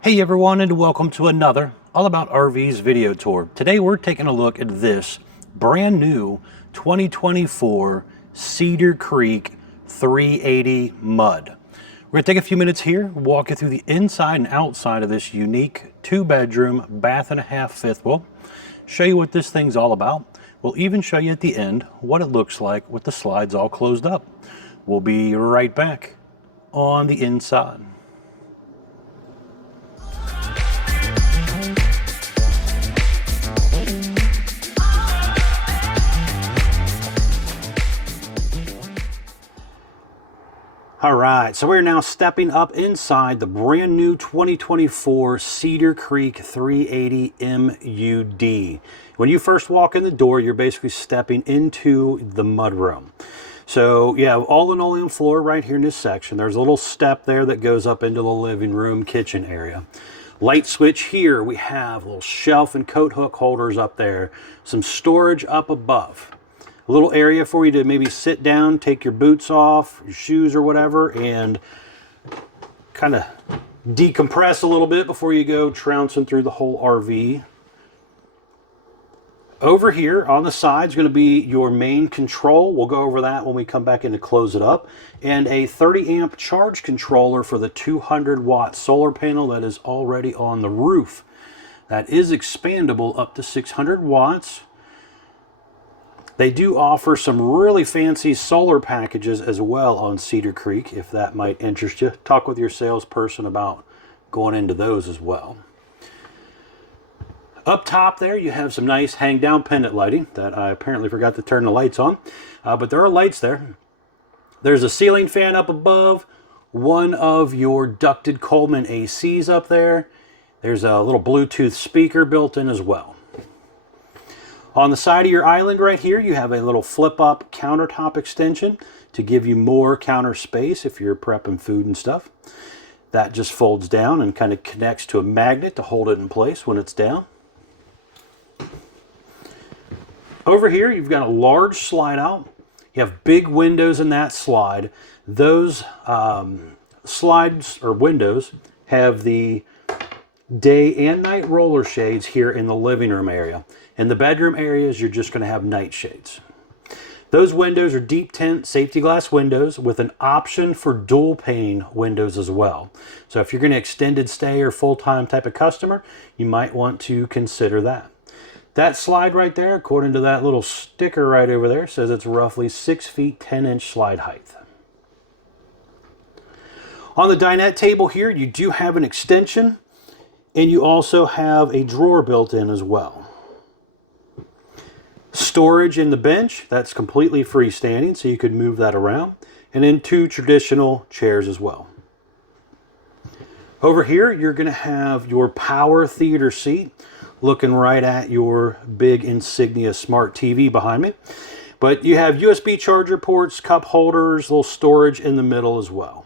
Hey everyone, and welcome to another All About RVs video tour. Today we're taking a look at this brand new 2024 Cedar Creek 380 Mud. We're going to take a few minutes here, walk you through the inside and outside of this unique 2-bedroom, bath and a half fifth wheel, show you what this thing's all about. We'll even show you at the end what it looks like with the slides all closed up. We'll be right back on the inside. All right, so we're now stepping up inside the brand new 2024 Cedar Creek 380 MUD. When you first walk in the door, you're basically stepping into the mudroom. So you have all linoleum floor right here in this section. There's a little step there that goes up into the living room kitchen area. Light switch here. We have a little shelf and coat hook holders up there. Some storage up above. A little area for you to maybe sit down, take your boots off, your shoes or whatever, and kind of decompress a little bit before you go trouncing through the whole RV. Over here on the side is going to be your main control. We'll go over that when we come back in to close it up. And a 30 amp charge controller for the 200 watt solar panel that is already on the roof. That is expandable up to 600 watts. They do offer some really fancy solar packages as well on Cedar Creek, if that might interest you. Talk with your salesperson about going into those as well. Up top there, you have some nice hang-down pendant lighting that I apparently forgot to turn the lights on, but there are lights there. There's a ceiling fan up above, one of your ducted Coleman ACs up there. There's a little Bluetooth speaker built in as well. On the side of your island right here, you have a little flip-up countertop extension to give you more counter space if you're prepping food and stuff. That just folds down and kind of connects to a magnet to hold it in place when it's down. Over here, you've got a large slide out. You have big windows in that slide. Those slides or windows have the day and night roller shades here in the living room area. In the bedroom areas, you're just going to have night shades. Those windows are deep tint safety glass windows with an option for dual pane windows as well. So if you're going to extended stay or full-time type of customer, you might want to consider that. That slide right there, according to that little sticker right over there, says it's roughly 6 feet 10 inch slide height. On the dinette table here, you do have an extension, and you also have a drawer built in as well. Storage in the bench, that's completely freestanding, so you could move that around. And then 2 traditional chairs as well. Over here, you're going to have your power theater seat, looking right at your big Insignia smart TV behind me. But you have USB charger ports, cup holders, little storage in the middle as well.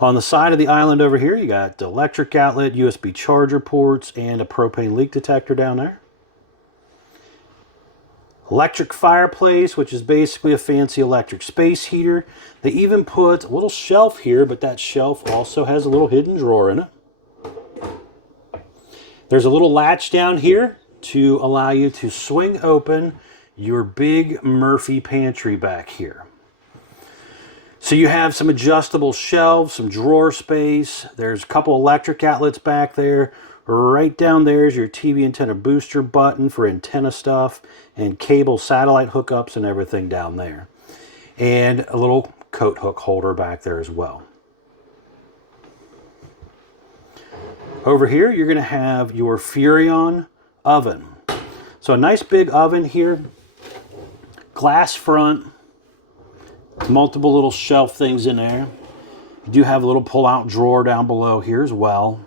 On the side of the island over here, you got electric outlet, USB charger ports, and a propane leak detector down there. Electric fireplace, which is basically a fancy electric space heater. They even put a little shelf here, but that shelf also has a little hidden drawer in it. There's a little latch down here to allow you to swing open your big Murphy pantry back here. So you have some adjustable shelves, some drawer space. There's a couple electric outlets back there. Right down there is your TV antenna booster button for antenna stuff and cable satellite hookups and everything down there. And a little coat hook holder back there as well. Over here, you're going to have your Furrion oven. So a nice big oven here, glass front, multiple little shelf things in there. You do have a little pull-out drawer down below here as well.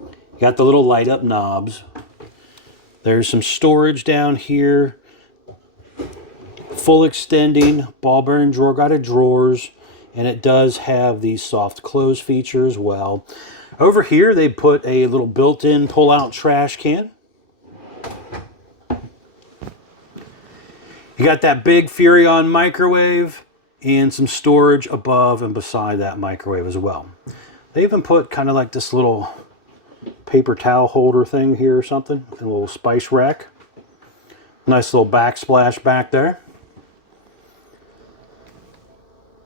You got the little light-up knobs. There's some storage down here. Full extending ball bearing drawer guided drawers, and it does have the soft close feature as well. Over here, they put a little built-in pull-out trash can. You got that big Furrion microwave and some storage above and beside that microwave as well. They even put kind of like this little paper towel holder thing here or something, a little spice rack. Nice little backsplash back there.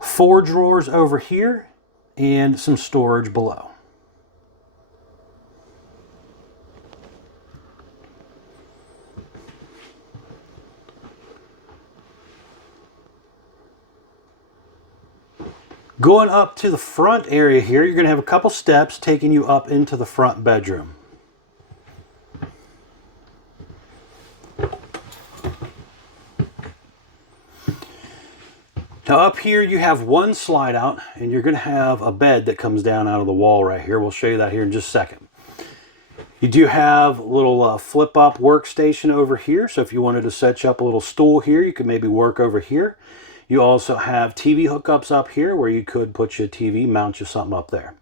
4 drawers over here and some storage below. Going up to the front area here, you're going to have a couple steps taking you up into the front bedroom. Now up here you have one slide out, and you're going to have a bed that comes down out of the wall right here. We'll show you that here in just a second. You do have a little flip up workstation over here, so if you wanted to set you up a little stool here, you could maybe work over here. You also have TV hookups up here where you could put your TV, mount you something up there.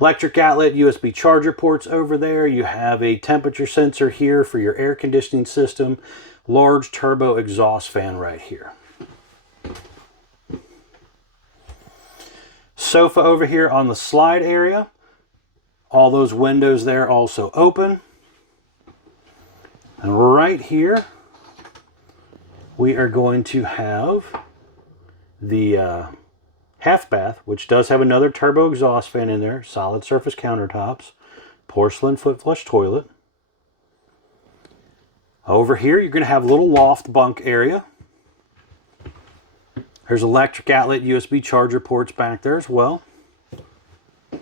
Electric outlet USB charger ports over there. You have a temperature sensor here for your air conditioning system. Large turbo exhaust fan right here. Sofa over here on the slide area. All those windows there also open. And right here, we are going to have the half bath, which does have another turbo exhaust fan in there, solid surface countertops, porcelain foot flush toilet. Over here, you're going to have a little loft bunk area. There's electric outlet USB charger ports back there as well.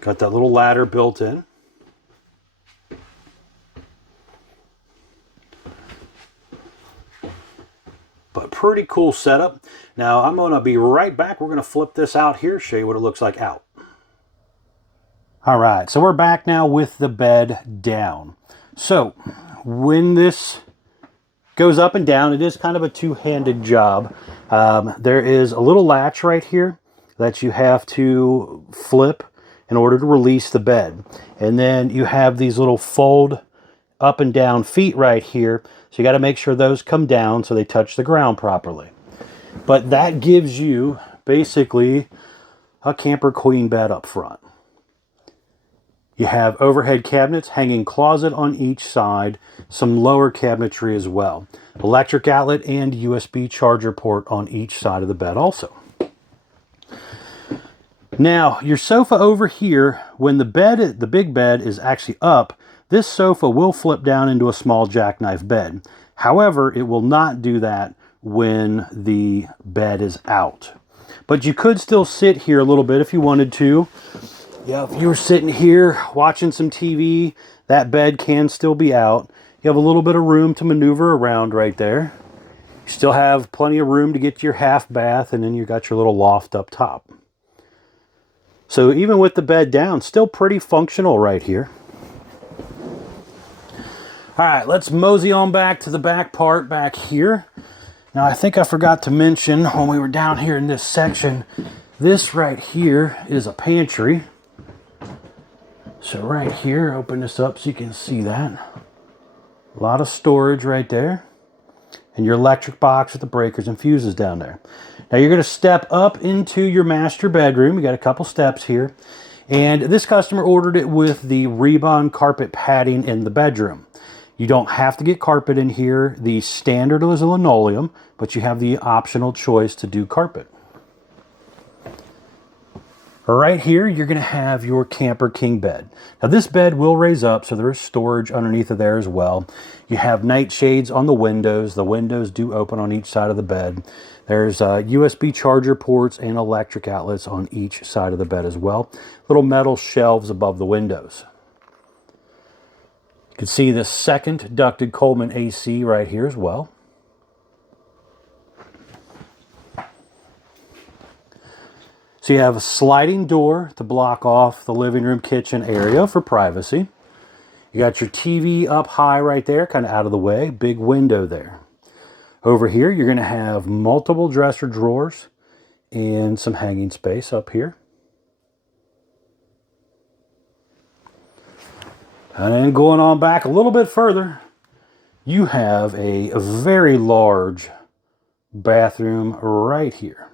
Got that little ladder built in. But pretty cool setup. Now I'm going to be right back. We're going to flip this out here, show you what it looks like out. All right, so we're back now with the bed down. So when this goes up and down, it is kind of a two-handed job. There is a little latch right here that you have to flip in order to release the bed. And then you have these little fold up and down feet right here. So you got to make sure those come down so they touch the ground properly. But that gives you basically a camper queen bed up front. You have overhead cabinets, hanging closet on each side, some lower cabinetry as well. Electric outlet and USB charger port on each side of the bed also. Now, your sofa over here, when the big bed is actually up, this sofa will flip down into a small jackknife bed. However, it will not do that when the bed is out. But you could still sit here a little bit if you wanted to. Yeah, if you were sitting here watching some TV, that bed can still be out. You have a little bit of room to maneuver around right there. You still have plenty of room to get to your half bath, and then you got your little loft up top. So even with the bed down, still pretty functional right here. All right, let's mosey on back to the back part back here. Now, I think I forgot to mention when we were down here in this section, this right here is a pantry. So right here, open this up so you can see that. A lot of storage right there. And your electric box with the breakers and fuses down there. Now you're going to step up into your master bedroom. You got a couple steps here. And this customer ordered it with the Rebond carpet padding in the bedroom. You don't have to get carpet in here. The standard is a linoleum, but you have the optional choice to do carpet. Right here, you're going to have your camper king bed. Now this bed will raise up, so there is storage underneath of there as well. You have night shades on the windows. The windows do open on each side of the bed. There's USB charger ports and electric outlets on each side of the bed as well. Little metal shelves above the windows. You can see the second ducted Coleman AC right here as well. So you have a sliding door to block off the living room kitchen area for privacy. You got your TV up high right there, kind of out of the way. Big window there. Over here, you're going to have multiple dresser drawers and some hanging space up here. And then going on back a little bit further, you have a very large bathroom right here.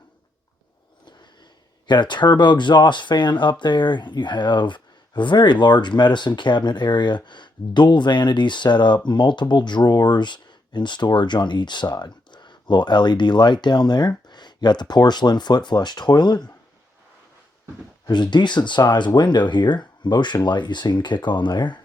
You got a turbo exhaust fan up there. You have a very large medicine cabinet area, dual vanities set up, multiple drawers and storage on each side. Little LED light down there. You got the porcelain foot flush toilet. There's a decent sized window here. Motion light you seen kick on there.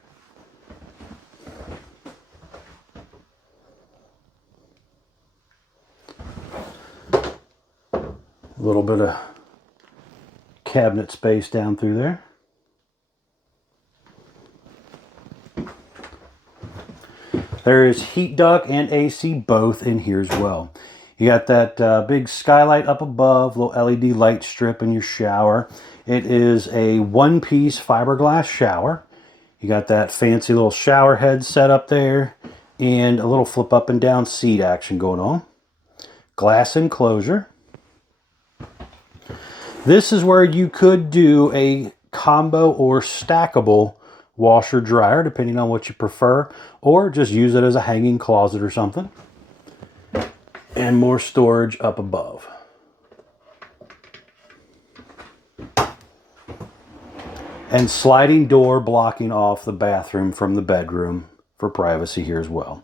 A little bit of cabinet space down through there. There is heat duct and AC both in here as well. You got that big skylight up above, little LED light strip in your shower. It is a one-piece fiberglass shower. You got that fancy little shower head set up there and a little flip up and down seat action going on. Glass enclosure. This is where you could do a combo or stackable washer dryer, depending on what you prefer, or just use it as a hanging closet or something. And more storage up above. And sliding door blocking off the bathroom from the bedroom for privacy here as well.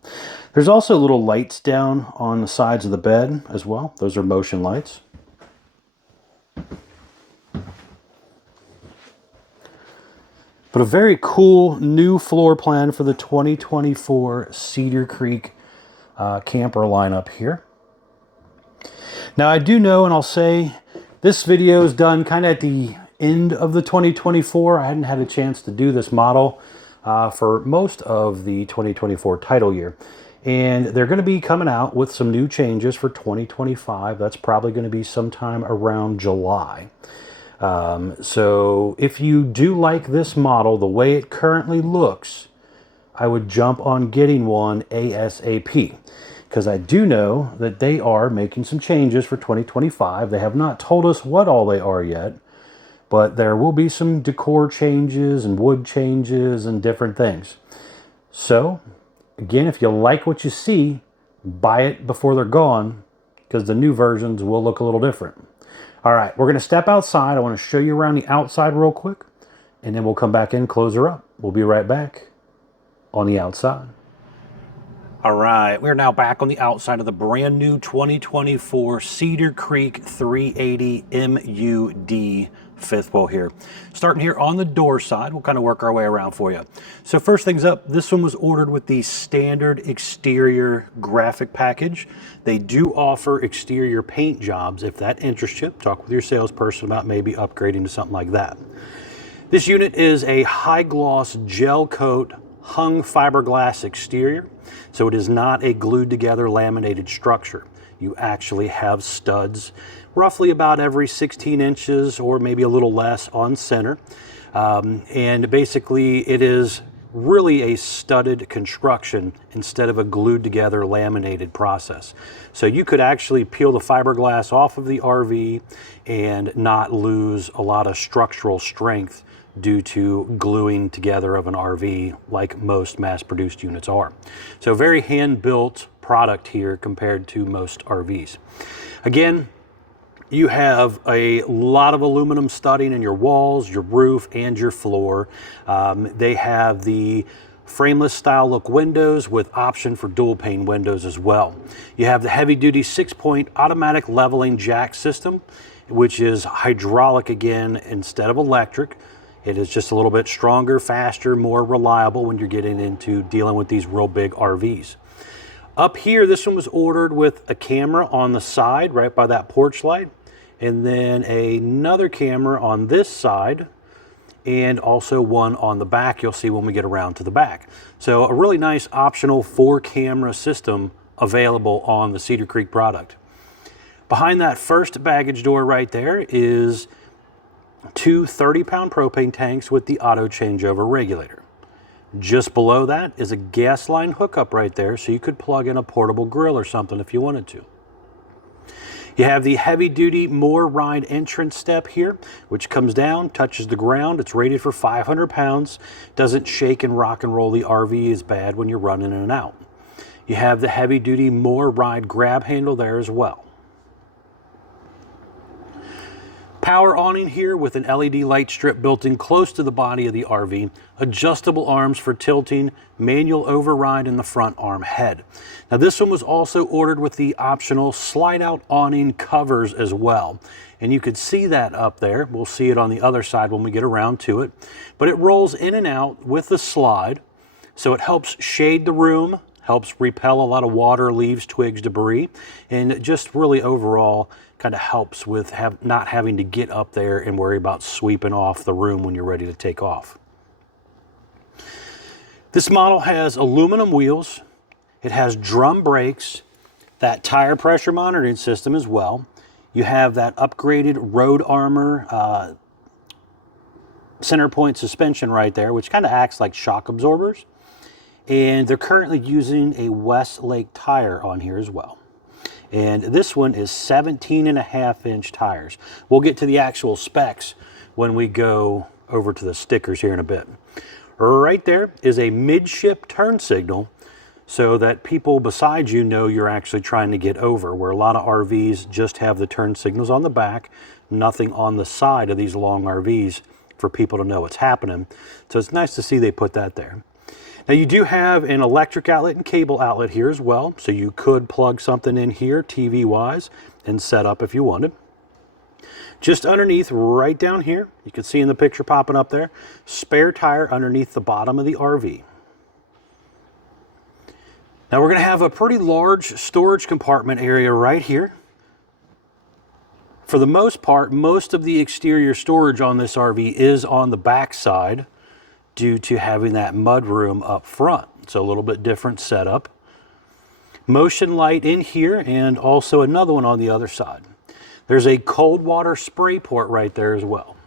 There's also little lights down on the sides of the bed as well. Those are motion lights. But a very cool new floor plan for the 2024 Cedar Creek camper lineup here. Now I do know, and I'll say, this video is done kind of at the end of the 2024. I hadn't had a chance to do this model for most of the 2024 title year. And they're going to be coming out with some new changes for 2025. That's probably going to be sometime around July. So if you do like this model, the way it currently looks, I would jump on getting one ASAP. Because I do know that they are making some changes for 2025. They have not told us what all they are yet, but there will be some decor changes and wood changes and different things. So, again, if you like what you see, buy it before they're gone, because the new versions will look a little different. All right, we're going to step outside. I want to show you around the outside real quick, and then we'll come back in and close her up. We'll be right back on the outside. All right, we're now back on the outside of the brand new 2024 Cedar Creek 380 MUD fifth wheel here. Starting here on the door side, we'll kind of work our way around for you. So first things up, this one was ordered with the standard exterior graphic package. They do offer exterior paint jobs. If that interests you, talk with your salesperson about maybe upgrading to something like that. This unit is a high gloss gel coat hung fiberglass exterior, so it is not a glued together laminated structure. You actually have studs roughly about every 16 inches or maybe a little less on center, and basically it is really a studded construction instead of a glued together laminated process. So you could actually peel the fiberglass off of the RV and not lose a lot of structural strength due to gluing together of an RV like most mass-produced units are. So very hand-built product here compared to most RVs. Again, you have a lot of aluminum studding in your walls, your roof, and your floor. They have the frameless style look windows with option for dual pane windows as well. You have the heavy-duty 6-point automatic leveling jack system, which is hydraulic again instead of electric. It is just a little bit stronger, faster, more reliable when you're getting into dealing with these real big RVs. Up here, this one was ordered with a camera on the side, right by that porch light, and then another camera on this side, and also one on the back you'll see when we get around to the back. So a really nice optional 4-camera system available on the Cedar Creek product. Behind that first baggage door right there is 2 30-pound propane tanks with the auto changeover regulator. Just below that is a gas line hookup right there, so you could plug in a portable grill or something if you wanted to. You have the heavy-duty More Ride entrance step here, which comes down, touches the ground. It's rated for 500 pounds. Doesn't shake and rock and roll the RV as bad when you're running in and out. You have the heavy-duty More Ride grab handle there as well. Power awning here with an LED light strip built in close to the body of the RV, adjustable arms for tilting, manual override in the front arm head. Now this one was also ordered with the optional slide out awning covers as well. And you could see that up there. We'll see it on the other side when we get around to it. But it rolls in and out with the slide, so it helps shade the room, helps repel a lot of water, leaves, twigs, debris, and it just really overall kind of helps with not having to get up there and worry about sweeping off the room when you're ready to take off. This model has aluminum wheels. It has drum brakes, that tire pressure monitoring system as well. You have that upgraded road armor center point suspension right there, which kind of acts like shock absorbers. And they're currently using a Westlake tire on here as well. And this one is 17.5-inch tires. We'll get to the actual specs when we go over to the stickers here in a bit. Right there is a midship turn signal so that people beside you know you're actually trying to get over, where a lot of RVs just have the turn signals on the back, nothing on the side of these long RVs for people to know what's happening. So it's nice to see they put that there. Now you do have an electric outlet and cable outlet here as well, so you could plug something in here TV wise and set up if you wanted. Just underneath, right down here, you can see in the picture popping up there, spare tire underneath the bottom of the RV. Now we're going to have a pretty large storage compartment area right here. For the most part, most of the exterior storage on this RV is on the back side, due to having that mud room up front. It's a little bit different setup. Motion light in here and also another one on the other side. There's a cold water spray port right there as well.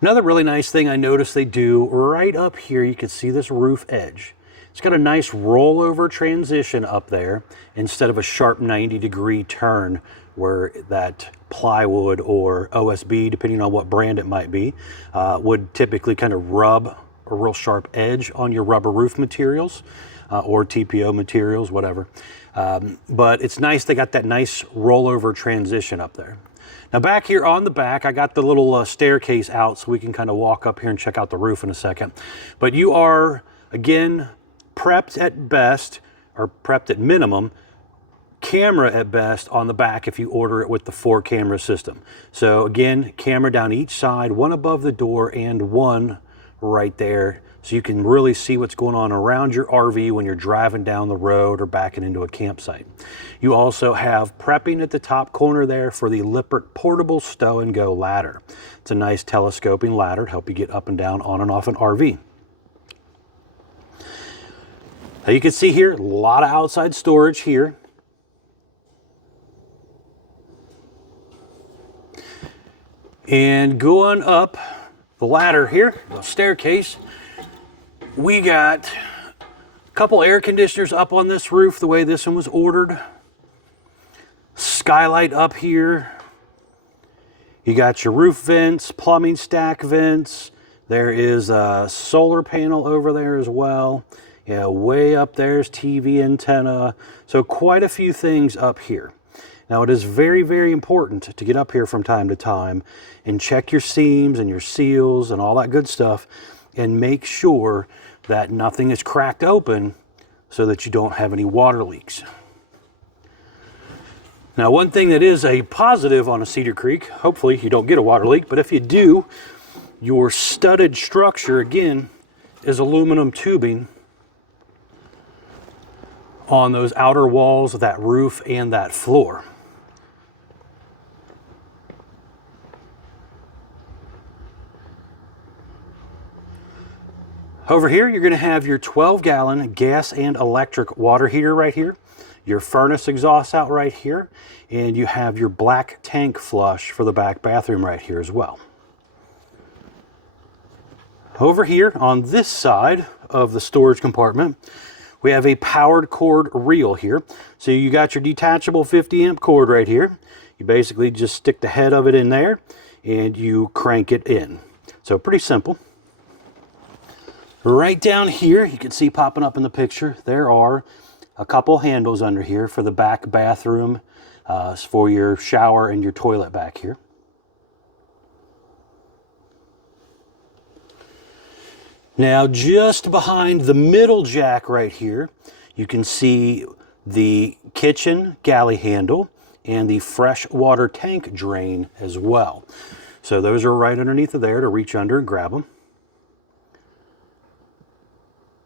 Another really nice thing I noticed they do right up here, you can see this roof edge. It's got a nice rollover transition up there instead of a sharp 90-degree turn where that plywood or OSB, depending on what brand it might be, would typically kind of rub a real sharp edge on your rubber roof materials or TPO materials, whatever. But it's nice, they got that nice rollover transition up there. Now back here on the back, I got the little staircase out so we can kind of walk up here and check out the roof in a second. But you are, again, prepped at best, or prepped at minimum, camera at best on the back if you order it with the 4-camera system. So again, camera down each side, one above the door and one right there, so you can really see what's going on around your RV when you're driving down the road or backing into a campsite. You also have prepping at the top corner there for the Lippert portable stow and go ladder. It's a nice telescoping ladder to help you get up and down on and off an RV. Now you can see here, a lot of outside storage here. And going up the ladder here, the staircase, we got a couple air conditioners up on this roof the way this one was ordered. Skylight up here. You got your roof vents, plumbing stack vents. There is a solar panel over there as well. Yeah, way up there's TV antenna. So quite a few things up here. Now it is very, very important to get up here from time to time and check your seams and your seals and all that good stuff and make sure that nothing is cracked open so that you don't have any water leaks. Now one thing that is a positive on a Cedar Creek, hopefully you don't get a water leak, but if you do, your studded structure again is aluminum tubing on those outer walls of that roof and that floor. Over here, you're going to have your 12-gallon gas and electric water heater right here, your furnace exhaust out right here, and you have your black tank flush for the back bathroom right here as well. Over here on this side of the storage compartment, we have a powered cord reel here. So you got your detachable 50-amp cord right here. You basically just stick the head of it in there and you crank it in. So pretty simple. Right down here, you can see popping up in the picture, there are a couple handles under here for the back bathroom, for your shower and your toilet back here. Now, just behind the middle jack right here, you can see the kitchen galley handle and the fresh water tank drain as well. So those are right underneath of there to reach under and grab them.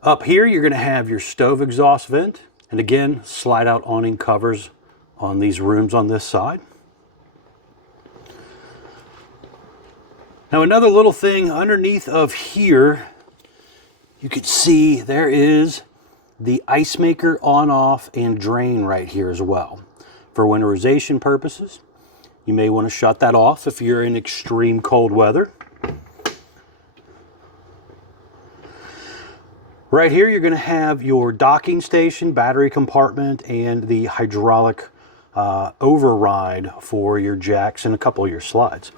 Up here, you're going to have your stove exhaust vent. And again, slide out awning covers on these rooms on this side. Now, another little thing underneath of here, you can see there is the ice maker on, off, and drain right here as well. For winterization purposes, you may want to shut that off if you're in extreme cold weather. Right here, you're going to have your docking station, battery compartment, and the hydraulic override for your jacks and a couple of your slides.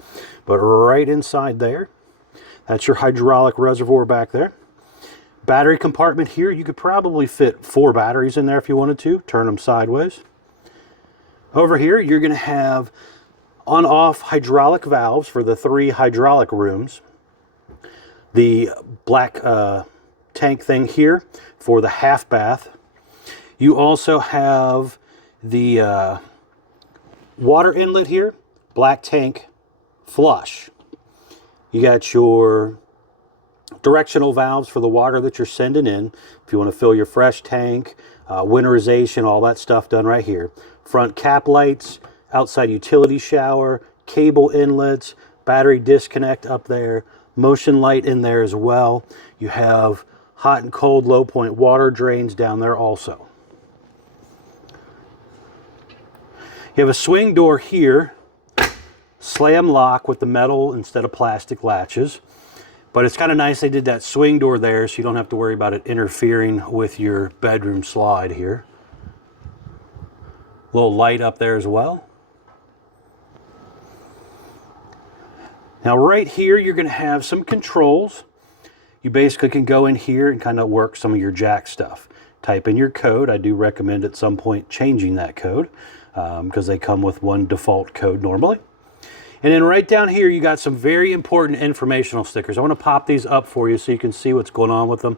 But right inside there, that's your hydraulic reservoir back there. Battery compartment here, you could probably fit 4 batteries in there if you wanted to. Turn them sideways. Over here, you're going to have on-off hydraulic valves for the 3 hydraulic rooms. The black tank thing here for the half bath. You also have the water inlet here, black tank flush. You got your directional valves for the water that you're sending in. If you want to fill your fresh tank, winterization, all that stuff done right here. Front cap lights, outside utility shower, cable inlets, battery disconnect up there, motion light in there as well. You have hot and cold low point water drains down there also. You have a swing door here, slam lock with the metal instead of plastic latches. But it's kind of nice they did that swing door there so you don't have to worry about it interfering with your bedroom slide here. Little light up there as well. Now right here you're going to have some controls. You basically can go in here and kind of work some of your jack stuff. Type in your code. I do recommend at some point changing that code because they come with one default code normally. And then right down here, you got some very important informational stickers. I want to pop these up for you so you can see what's going on with them.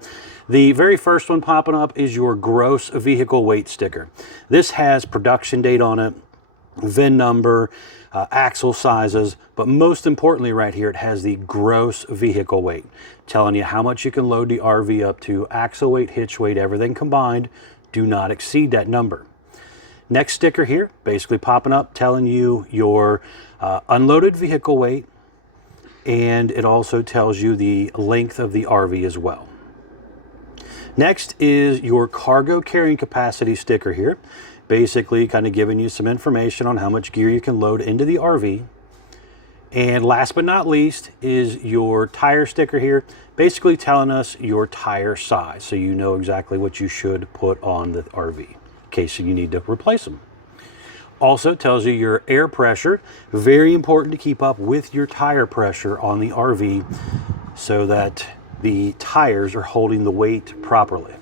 The very first one popping up is your gross vehicle weight sticker. This has production date on it, VIN number, axle sizes, but most importantly right here, it has the gross vehicle weight, telling you how much you can load the RV up to, axle weight, hitch weight, everything combined. Do not exceed that number. Next sticker here, basically popping up, telling you your unloaded vehicle weight, and it also tells you the length of the RV as well. Next is your cargo carrying capacity sticker here, basically kind of giving you some information on how much gear you can load into the RV. And last but not least is your tire sticker here, basically telling us your tire size, so you know exactly what you should put on the RV in case you need to replace them. Also tells you your air pressure. Very important to keep up with your tire pressure on the RV so that the tires are holding the weight properly.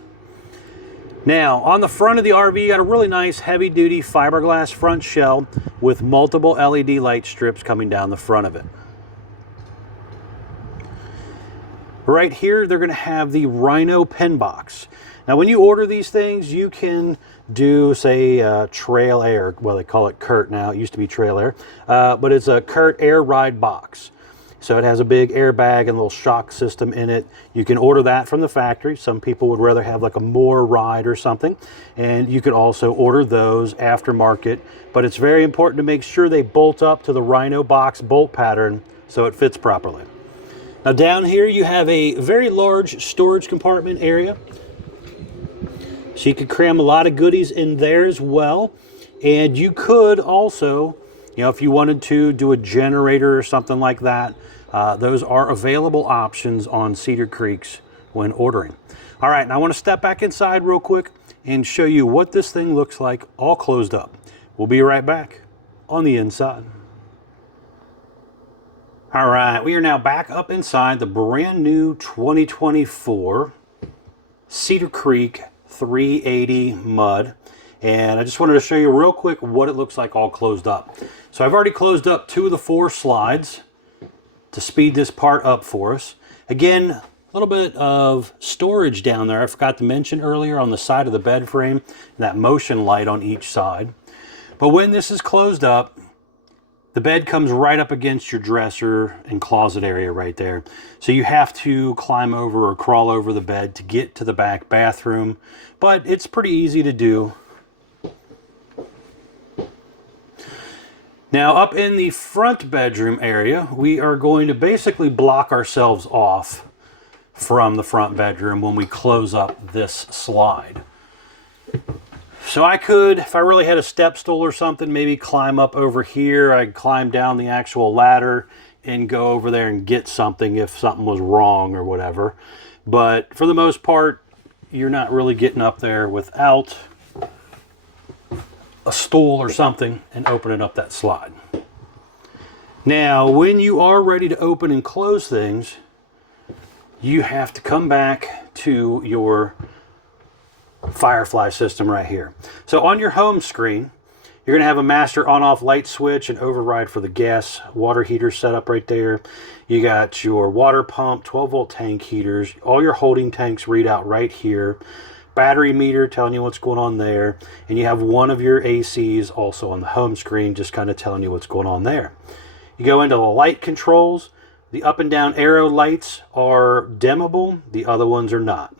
Now, on the front of the RV, you got a really nice heavy-duty fiberglass front shell with multiple LED light strips coming down the front of it. Right here, they're going to have the Rhino pen box. Now, when you order these things, you can do, say, Trail Air. Well, they call it CURT now. It used to be Trail Air. But it's a CURT Air Ride box. So it has a big airbag and a little shock system in it. You can order that from the factory. Some people would rather have like a More Ride or something. And you could also order those aftermarket. But it's very important to make sure they bolt up to the Rhino box bolt pattern so it fits properly. Now down here you have a very large storage compartment area. So you could cram a lot of goodies in there as well. And you could also, you know, if you wanted to do a generator or something like that, those are available options on Cedar Creek's when ordering. All right, now I want to step back inside real quick and show you what this thing looks like all closed up. We'll be right back on the inside. All right, we are now back up inside the brand new 2024 Cedar Creek 380 mud. And I just wanted to show you real quick what it looks like all closed up. So I've already closed up 2 of the 4 slides to speed this part up for us. Again, a little bit of storage down there. I forgot to mention earlier on the side of the bed frame, that motion light on each side. But when this is closed up, the bed comes right up against your dresser and closet area right there. So you have to climb over or crawl over the bed to get to the back bathroom, but it's pretty easy to do. Now up in the front bedroom area, we are going to basically block ourselves off from the front bedroom when we close up this slide. So I could, if I really had a step stool or something, maybe climb up over here. I'd climb down the actual ladder and go over there and get something if something was wrong or whatever. But for the most part, you're not really getting up there without a stool or something and opening up that slide. Now, when you are ready to open and close things, you have to come back to your Firefly system right here. So on your home screen, you're going to have a master on-off light switch and override for the gas water heater setup right there. You got your water pump, 12-volt tank heaters, all your holding tanks read out right here. Battery meter telling you what's going on there, and you have one of your ACs also on the home screen just kind of telling you what's going on there. You go into the light controls. The up and down arrow lights are dimmable, the other ones are not.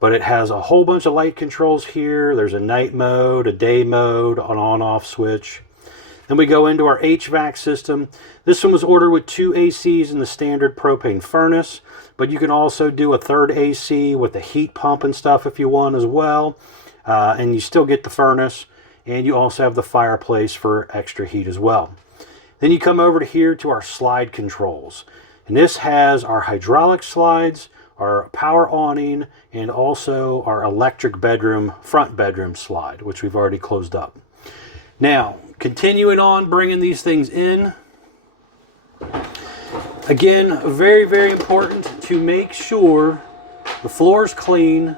But it has a whole bunch of light controls here. There's a night mode, a day mode, an on-off switch. Then we go into our HVAC system. This one was ordered with 2 ACs and the standard propane furnace, but you can also do a third AC with the heat pump and stuff if you want as well. And you still get the furnace, and you also have the fireplace for extra heat as well. Then you come over to here to our slide controls. And this has our hydraulic slides, our power awning, and also our electric bedroom, front bedroom slide, which we've already closed up. Now, continuing on bringing these things in. Again, very, very important to make sure the floor's clean,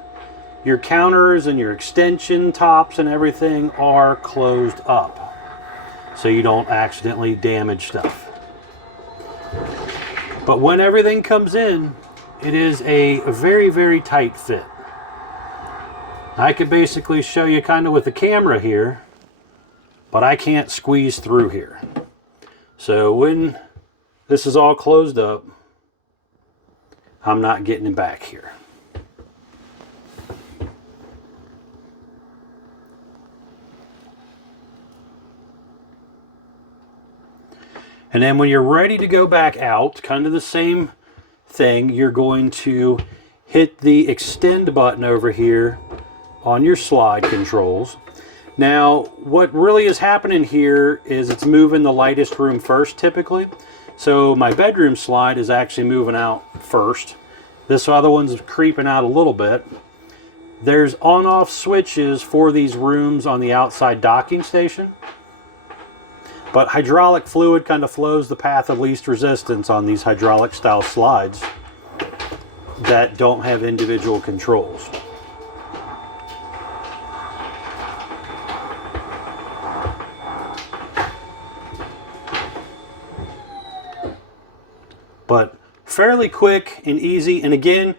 your counters and your extension tops and everything are closed up so you don't accidentally damage stuff. But when everything comes in, it is a very, very tight fit. I could basically show you kind of with the camera here, but I can't squeeze through here. So when this is all closed up, I'm not getting it back here. And then when you're ready to go back out, kind of the same thing, you're going to hit the extend button over here on your slide controls. Now, what really is happening here is it's moving the lightest room first typically. So my bedroom slide is actually moving out first. This other one's creeping out a little bit. There's on-off switches for these rooms on the outside docking station. But hydraulic fluid kind of flows the path of least resistance on these hydraulic style slides that don't have individual controls. But fairly quick and easy. And again,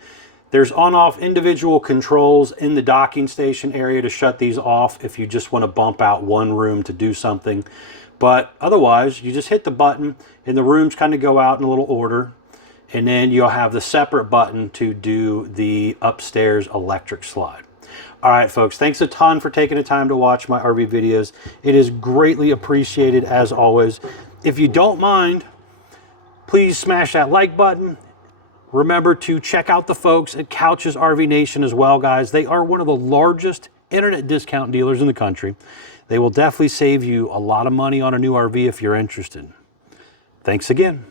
there's on-off individual controls in the docking station area to shut these off if you just want to bump out one room to do something. But otherwise, you just hit the button and the rooms kind of go out in a little order. And then you'll have the separate button to do the upstairs electric slide. All right, folks, thanks a ton for taking the time to watch my RV videos. It is greatly appreciated as always. If you don't mind, please smash that like button. Remember to check out the folks at Couch's RV Nation as well, guys. They are one of the largest internet discount dealers in the country. They will definitely save you a lot of money on a new RV if you're interested. Thanks again.